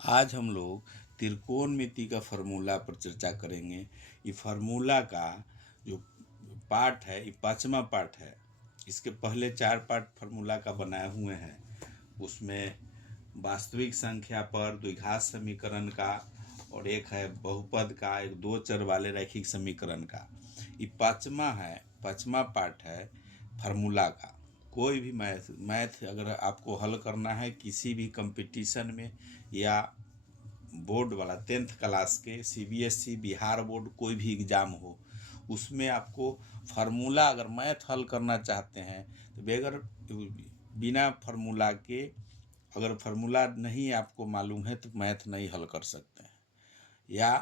आज हम लोग त्रिकोणमिति का फार्मूला पर चर्चा करेंगे। ये फार्मूला का जो पार्ट है ये पांचवा पार्ट है। इसके पहले 4 पार्ट फार्मूला का बनाए हुए हैं। उसमें वास्तविक संख्या पर द्विघात समीकरण का और एक है बहुपद का, एक 2 चर वाले रैखिक समीकरण का। ये पांचवा पार्ट है फार्मूला का। कोई भी मैथ अगर आपको हल करना है किसी भी कंपटीशन में या बोर्ड वाला 10th क्लास के सीबीएसई बिहार बोर्ड कोई भी एग्ज़ाम हो, उसमें आपको फार्मूला अगर मैथ हल करना चाहते हैं तो बगैर बिना फार्मूला के, अगर फार्मूला नहीं आपको मालूम है तो मैथ नहीं हल कर सकते हैं। या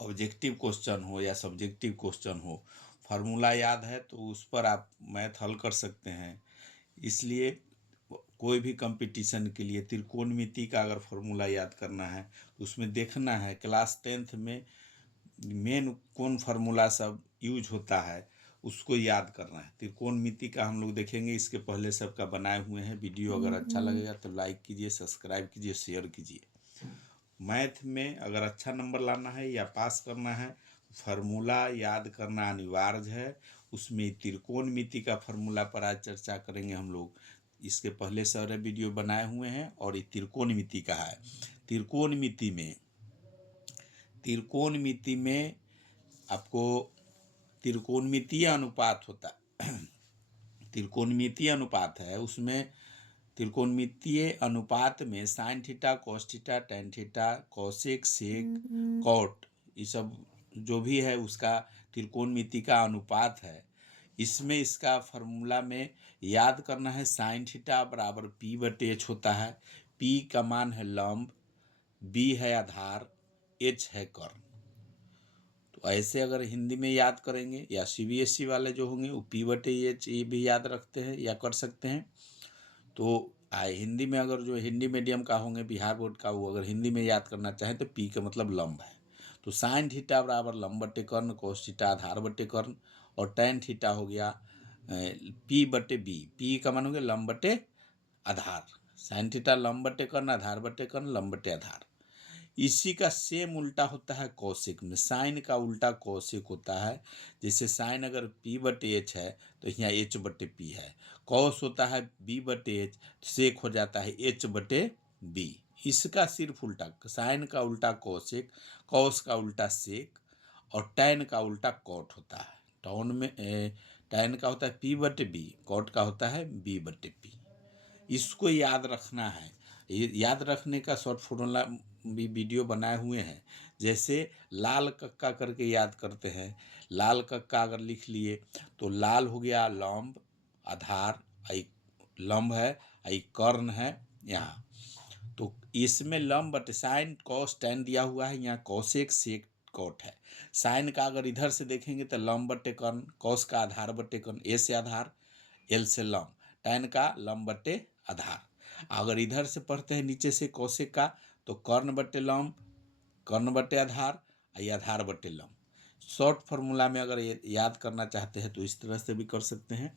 ऑब्जेक्टिव क्वेश्चन हो या सब्जेक्टिव क्वेश्चन हो, फार्मूला याद है तो उस पर आप मैथ हल कर सकते हैं। इसलिए कोई भी कंपटीशन के लिए त्रिकोणमिति का अगर फार्मूला याद करना है तो उसमें देखना है क्लास 10th में मेन कौन फार्मूला सब यूज होता है, उसको याद करना है। त्रिकोणमिति का हम लोग देखेंगे, इसके पहले सबका बनाए हुए हैं। वीडियो अगर अच्छा लगेगा तो लाइक कीजिए, सब्सक्राइब कीजिए, शेयर कीजिए। मैथ में अगर अच्छा नंबर लाना है या पास करना है, फार्मूला याद करना अनिवार्य है। उसमें त्रिकोणमिति का फार्मूला पर आज चर्चा करेंगे हम लोग। इसके पहले सारे वीडियो बनाए हुए हैं और ये त्रिकोणमिति का है। त्रिकोणमिति में आपको त्रिकोणमितीय अनुपात होता है। त्रिकोणमितीय अनुपात है, उसमें त्रिकोणमितीय अनुपात में sine theta, cos theta, tan theta, cosec, sec, cot, ये सब जो भी है उसका त्रिकोणमिति का अनुपात है। इसमें इसका फार्मूला में याद करना है, साइन थीटा बराबर पी बटे एच होता है। पी का मान है लंब, बी है आधार, एच है कर्ण। तो ऐसे अगर हिंदी में याद करेंगे या सीबीएसई वाले जो होंगे वो पी बटे एच ये भी याद रखते हैं या कर सकते हैं। तो हिंदी में अगर जो हिंदी मीडियम का होंगे बिहार बोर्ड का, वो अगर हिंदी में याद करना चाहें तो पी का मतलब लंब है। तो साइन थीटा बराबर लंब बटे कर्ण, कोस थीटा आधार बटे कर्ण, और टेन थीटा हो गया पी बटे बी। पी का मान हो गया लंब बटे आधार। साइन थीटा लंब बटे कर्ण, आधार बटे कर्ण, लंब बटे आधार। इसी का सेम उल्टा होता है कौशिक में। साइन का उल्टा कौशिक होता है। जैसे साइन अगर पी बटे एच है तो यहाँ एच बटे पी है। कौस होता है बी बटे एच, सेक हो जाता है एच बटे बी। इसका सिर्फ उल्टा, साइन का उल्टा कौशिक, कौस का उल्टा सेक, और टैन का उल्टा कॉट होता है। टैन का होता है पी बटे बी, कॉट का होता है बी बटे पी। इसको याद रखना है। ये याद रखने का शॉर्ट फॉर्मूला भी वीडियो बनाए हुए हैं। जैसे लाल कक्का करके याद करते हैं। लाल कक्का अगर लिख लिए तो लाल हो गया लंब, आधार, आई लंब है, आई कर्ण है यहाँ। तो इसमें लंब बटे साइन कॉस टेन दिया हुआ है, यहाँ कॉसेक सेक कॉट है। साइन का अगर इधर से देखेंगे तो लंब बटे कर्ण, कॉस का आधार बटे कर्ण, ए से आधार, एल से लंब, टेन का लंब बटे आधार। अगर इधर से पढ़ते हैं नीचे से कौशिक का तो कर्ण बटे लंब, कर्ण बटे आधार, या आधार बटे लंब। शॉर्ट फार्मूला में अगर याद करना चाहते हैं तो इस तरह से भी कर सकते हैं।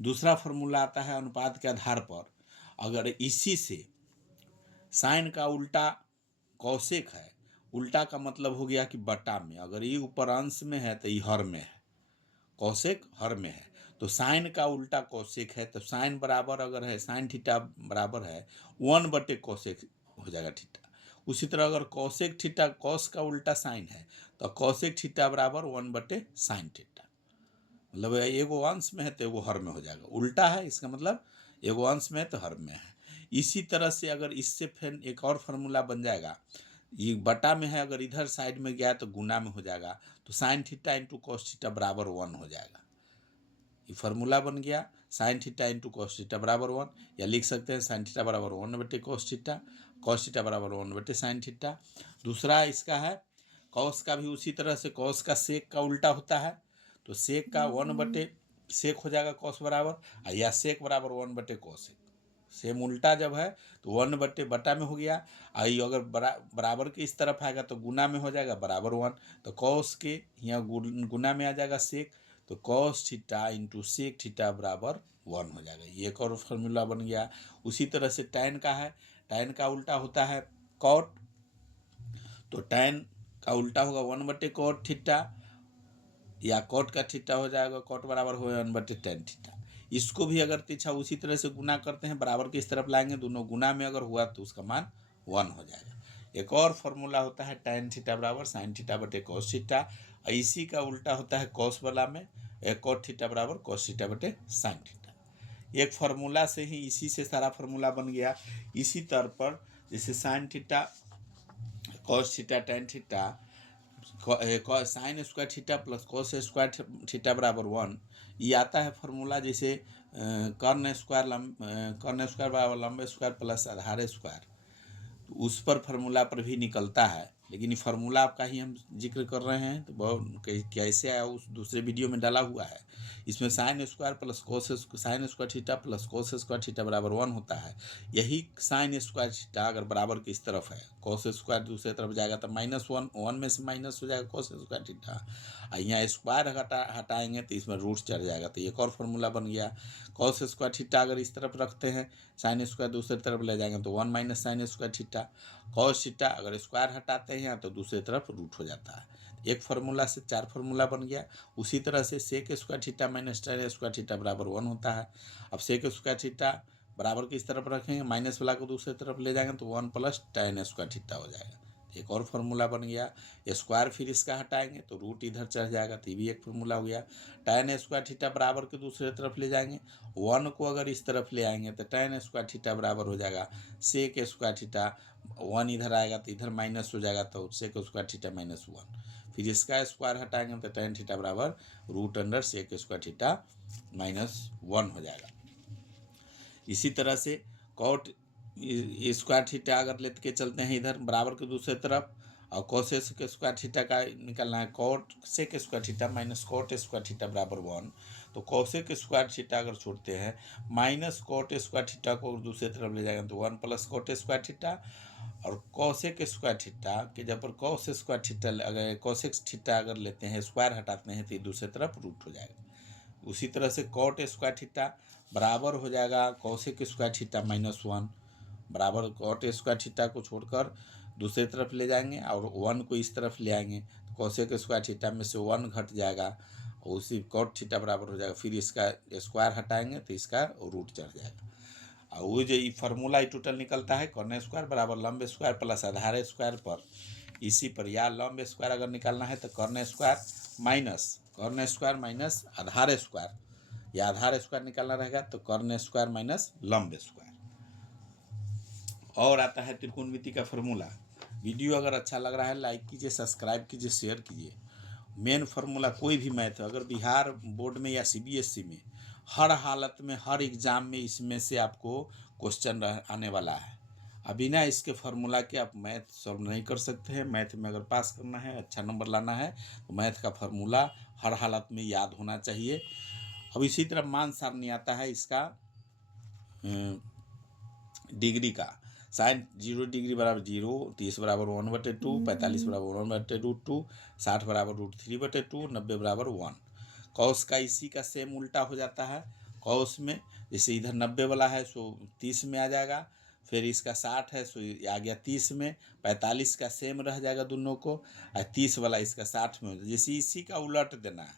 दूसरा फार्मूला आता है अनुपात के आधार पर। अगर इसी से साइन का उल्टा कौशिक है, उल्टा का मतलब हो गया कि बटा में, अगर ये ऊपर अंश में है तो ये हर में है, कौशिक हर में है। तो साइन का उल्टा कौशिक है तो साइन बराबर अगर है, साइन थीटा बराबर है 1 बटे कौशिक हो जाएगा थीटा। उसी तरह अगर कौशिक थीटा कौस का उल्टा साइन है तो कौशिक थीटा बराबर 1 बटे साइन थीटा। मतलब एगो अंश में है तो एगो हर में हो जाएगा, उल्टा है इसका मतलब एगो अंश में है तो हर में है। इसी तरह से अगर इससे फिर एक और फार्मूला बन जाएगा, ये बटा में है अगर इधर साइड में गया तो गुना में हो जाएगा। तो sine theta into cos theta बराबर 1 हो जाएगा। ये फार्मूला बन गया sine theta into cos theta बराबर 1। या लिख सकते हैं साइन थीटा बराबर 1 बटे कॉस थीटा बराबर 1 बटे साइन थीटा। दूसरा इसका है कॉस का भी उसी तरह से, कॉस का सेक का उल्टा होता है तो सेक का 1 बटे सेक हो जाएगा कॉस बराबर, या सेक बराबर 1 बटे कॉसेक। सेम उल्टा जब है तो 1 बटे बटा में हो गया। आई अगर बराबर के इस तरफ आएगा तो गुना में हो जाएगा बराबर 1। तो कॉस के यहाँ गुना में आ जाएगा सेक, तो cos theta into sec theta बराबर 1 हो जाएगा। ये एक और फार्मूला बन गया। उसी तरह से टैन का है, टैन का उल्टा होता है कॉट, तो tan का उल्टा होगा 1/cot थीटा, या कॉट का थीटा हो जाएगा, कॉट बराबर हो 1/tan थीटा। इसको भी अगर तिरछा उसी तरह से गुना करते हैं, बराबर की इस तरफ लाएंगे, दोनों गुना में अगर हुआ तो उसका मान 1 हो जाएगा। एक और फॉर्मूला होता है tan थीटा बराबर sin थीटा बटे cos थीटा, इसी का उल्टा होता है cos वाला में, cot थीटा बराबर cos थीटा बटे sin थीटा। एक फार्मूला से ही, इसी से सारा फार्मूला बन गया। इसी तौर पर जैसे sin theta cos theta tan theta, sine square theta plus cos square theta बराबर 1, ये आता है फार्मूला। जैसे कर्न स्क्वायर बराबर लंब स्क्वायर प्लस आधार स्क्वायर, तो उस पर फार्मूला पर भी निकलता है, लेकिन ये फार्मूला का ही हम जिक्र कर रहे हैं। तो बहुत कैसे आया उस दूसरे वीडियो में डाला हुआ है। इसमें sine square plus sine square theta plus cos square theta बराबर 1 होता है। यही साइन स्क्वायर थीटा अगर बराबर की इस तरफ है, कॉस स्क्वायर दूसरे तरफ जाएगा तो -1, 1 में से माइनस हो जाएगा कॉस स्क्वायर थीटा, यहाँ स्क्वायर हटाएंगे तो इसमें रूट चढ़ जाएगा। तो एक और फार्मूला बन गया। कॉस स्क्वायर थीटा अगर इस तरफ रखते हैं, साइन स्क्वायर दूसरी तरफ ले जाएंगे तो 1 minus sine square theta. Cos theta अगर स्क्वायर हटाते हैं तो दूसरी तरफ रूट हो जाता है। एक फार्मूला से 4 फार्मूला बन गया। उसी तरह से sec square theta minus tan square theta बराबर 1 होता है। अब सेक स्क्वायर थीटा बराबर की इस तरफ रखेंगे, माइनस वाला को दूसरी तरफ ले जाएंगे तो 1 प्लस tan स्क्वायर थीटा हो जाएगा। एक और फार्मूला बन गया। स्क्वायर फिर इसका हटाएंगे तो रूट इधर चढ़ जाएगा, तो ये भी एक फार्मूला हो गया। tan स्क्वायर थीटा बराबर के दूसरे तरफ ले जाएंगे, 1 को अगर इस तरफ ले आएंगे तो tan स्क्वायर थीटा बराबर हो जाएगा सेक स्क्वायर थीटा। 1 इधर आएगा तो इधर माइनस हो जाएगा, तो सेक स्क्वायर थीटा -1। फिर इसका स्क्वायर हटाएंगे तो tan थीटा बराबर रूट सेक स्क्वायर थीटा -1 हो जाएगा। इसी तरह से कॉट स्क्वायर थीटा अगर लेते के चलते हैं इधर बराबर के दूसरे तरफ, और कोसेक के स्क्वायर थीटा का निकलना है, cot sec square theta minus cot square theta बराबर 1। तो कोसेक स्क्वायर थीटा अगर छोड़ते हैं, माइनस कॉट स्क्वायर थीटा को दूसरी तरफ ले जाएंगे तो 1 प्लस कॉट स्क्वायर थीटा, और कोसेक स्क्वायर थीटा के जब पर कॉस स्क्वायर थीटा अगर कोसेक थीटा अगर लेते हैं, स्क्वायर हटाते हैं तो दूसरी तरफ रूट हो जाएगा। उसी तरह से कॉट स्क्वायर थीटा बराबर हो जाएगा कोसेक स्क्वायर थीटा -1, बराबर कॉट स्क्वायर थीटा को छोड़कर दूसरी तरफ ले जाएंगे और 1 को इस तरफ ले आएंगे, तो कोसेक स्क्वायर थीटा में से 1 घट जाएगा और उसी कॉट थीटा बराबर हो जाएगा। फिर इसका स्क्वायर हटाएंगे तो इसका रूट चढ़ जाएगा। और वो जो फार्मूला टोटल निकलता है, कॉर्न स्क्वायर बराबर लंब स्क्वायर प्लस आधार स्क्वायर पर, इसी पर या लंब स्क्वायर अगर निकालना है तो कॉर्न स्क्वायर माइनस आधार स्क्वायर, या आधार स्क्वायर निकालना रहेगा तो कॉर्न स्क्वायर माइनस लंब स्क्वायर। और आता है त्रिकोणमिति का फार्मूला। वीडियो अगर अच्छा लग रहा है लाइक कीजिए, सब्सक्राइब कीजिए, शेयर कीजिए। मेन फार्मूला कोई भी मैथ है, अगर बिहार बोर्ड में या CBSE में, हर हालत में हर एग्ज़ाम में इसमें से आपको क्वेश्चन आने वाला है। अभी ना इसके फार्मूला के आप मैथ सॉल्व नहीं कर सकते हैं। मैथ में अगर पास करना है, अच्छा नंबर लाना है, तो मैथ का फार्मूला हर हालत में याद होना चाहिए। अब इसी तरह मान सारणी आता है इसका डिग्री का। साइन 0 डिग्री बराबर 0, 30 बराबर 1/2, 45 बराबर 1/√2, 60 बराबर √3/2, 90 बराबर 1। कॉस का इसी का सेम उल्टा हो जाता है। कॉस में जैसे इधर 90 वाला है सो 30 में आ जाएगा, फिर इसका 60 है सो आ गया 30 में, 45 का सेम रह जाएगा दोनों को, और 30 वाला इसका 60 में हो जाएगा। जैसे इसी का उलट देना है,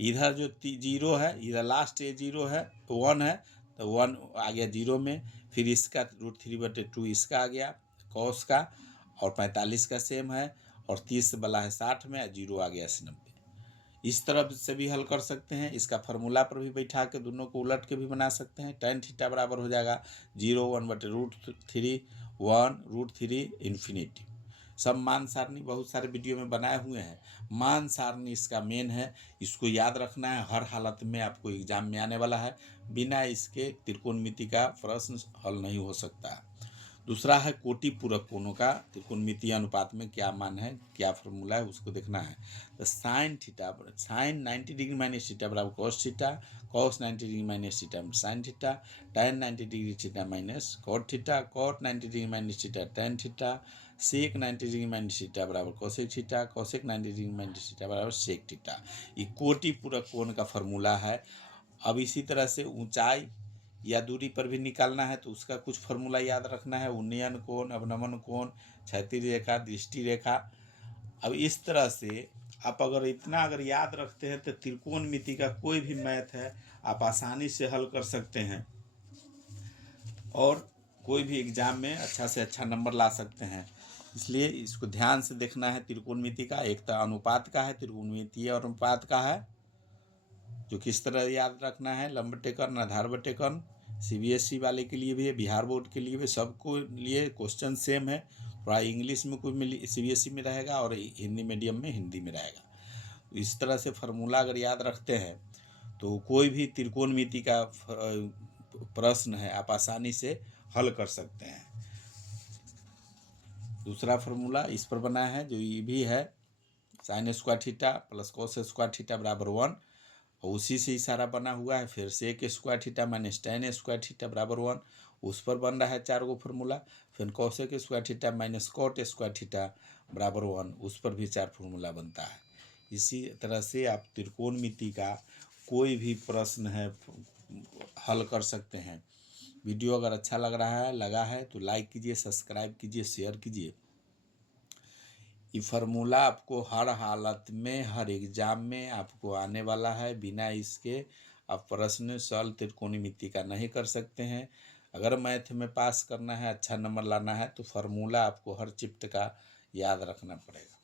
इधर जो 0 है, इधर लास्ट ये 0 है, 1 है तो 1 आ गया 0 में, फिर इसका √3/2 इसका आ गया कॉस का, और 45 का सेम है, और 30 वाला है 60 में, 0 आ गया 90। इस तरफ से भी हल कर सकते हैं। इसका फार्मूला पर भी बैठा के दोनों को उलट के भी बना सकते हैं। tan थीटा बराबर हो जाएगा 0, 1/√3, 1 √3 इन्फिनिटी। सब मान सारणी बहुत सारे वीडियो में बनाए हुए हैं। मान सारणी इसका मेन है, इसको याद रखना है, हर हालत में आपको एग्जाम में आने वाला है। बिना इसके त्रिकोणमिति का प्रश्न हल नहीं हो सकता। दूसरा है कोटि पूरक कोणों का त्रिकोणमितीय अनुपात में क्या मान है, क्या फार्मूला है, उसको देखना है। तो साइन 90 डिग्री माइनस थीटा बराबर cos theta, cos 90 degree minus theta sine theta, tan 90 degree theta minus cot theta, cot 90 degree minus theta tan theta, sec 90 degree minus theta बराबर cosec theta, cosec 90 degree minus theta बराबर sec theta. ये कोटि पूरक कोण का formula है। अब इसी तरह से ऊंचाई, या दूरी पर भी निकालना है तो उसका कुछ फार्मूला याद रखना है, उन्नयन कोण, अवनमन कोण, क्षैतिज रेखा, दृष्टि रेखा। अब इस तरह से आप अगर इतना अगर याद रखते हैं तो त्रिकोणमिति का कोई भी मैथ है आप आसानी से हल कर सकते हैं और कोई भी एग्जाम में अच्छा से अच्छा नंबर ला सकते हैं। इसलिए इसको ध्यान से देखना है। त्रिकोणमिति का एक तो अनुपात का है, त्रिकोणमितीय अनुपात का है, जो किस तरह याद रखना है। लंबटेकन, आधार बटेकन, सीबीएसई वाले के लिए भी है, बिहार बोर्ड के लिए भी, सबको लिए क्वेश्चन सेम है। थोड़ा इंग्लिश में कोई सीबीएसई में रहेगा और हिंदी मीडियम में हिंदी में रहेगा। तो इस तरह से फार्मूला अगर याद रखते हैं तो कोई भी त्रिकोणमिति का प्रश्न है आप आसानी से हल कर सकते हैं। दूसरा फार्मूला इस पर बना है जो ये भी है, sine square theta plus cos square theta बराबर 1, और उसी से इशारा बना हुआ है। फिर sec square theta minus tan square theta बराबर 1, उस पर बन रहा है 4 गो फार्मूला। फिर cosec square theta minus cot square theta बराबर 1, उस पर भी 4 फार्मूला बनता है। इसी तरह से आप त्रिकोणमिति का कोई भी प्रश्न है हल कर सकते हैं। वीडियो अगर अच्छा लगा है तो लाइक कीजिए, सब्सक्राइब कीजिए, शेयर कीजिए। ये फार्मूला आपको हर हालत में हर एग्जाम में आपको आने वाला है। बिना इसके आप प्रश्न सॉल्व त्रिकोणमिति का नहीं कर सकते हैं। अगर मैथ में पास करना है, अच्छा नंबर लाना है तो फार्मूला आपको हर चिप्ट का याद रखना पड़ेगा।